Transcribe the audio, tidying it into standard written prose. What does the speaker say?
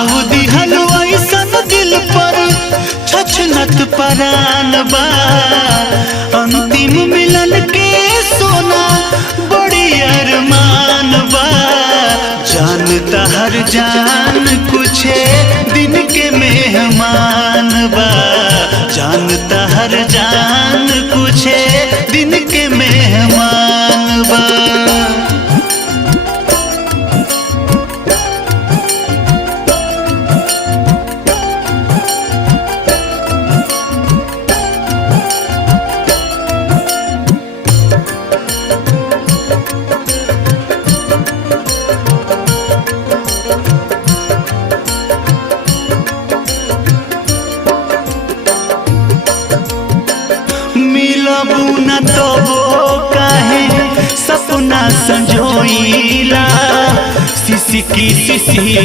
घाव दिहल ऐसन दिल पर छछनत परान बा। अंतिम मिलन के सोना बड़ी अरमान बा। जानता हर जान कुछ दिन के मेहमान बा। जानता हर जान कुछ दिन के मेहमान बा। मिलबू न तो काहे सपना संजोइला। सिसकी सिसी